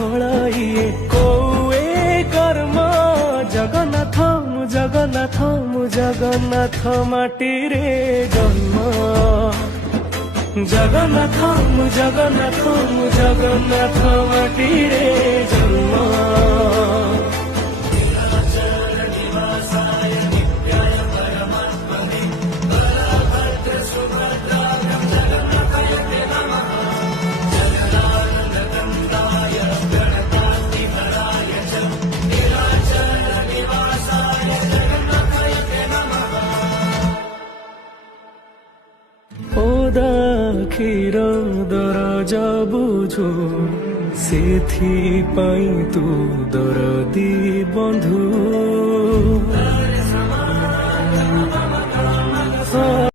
ଫଳ ଇଏ କୋଉ ଏ କର୍ମ ଜଗନ୍ନାଥ ମୁଁ ଜଗନ୍ନାଥ ମୁଁ ଜଗନ୍ନାଥ ମାଟିରେ ଜନ୍ମ ଜଗନ୍ନାଥ ମୁଁ ଜଗନ୍ନାଥ ମୁଁ ଜଗନ୍ନାଥ ମାଟିରେ ଜନ୍ମ ओदा क्षीर दरज बुझु सेथि पाई तू दरदी बंधु।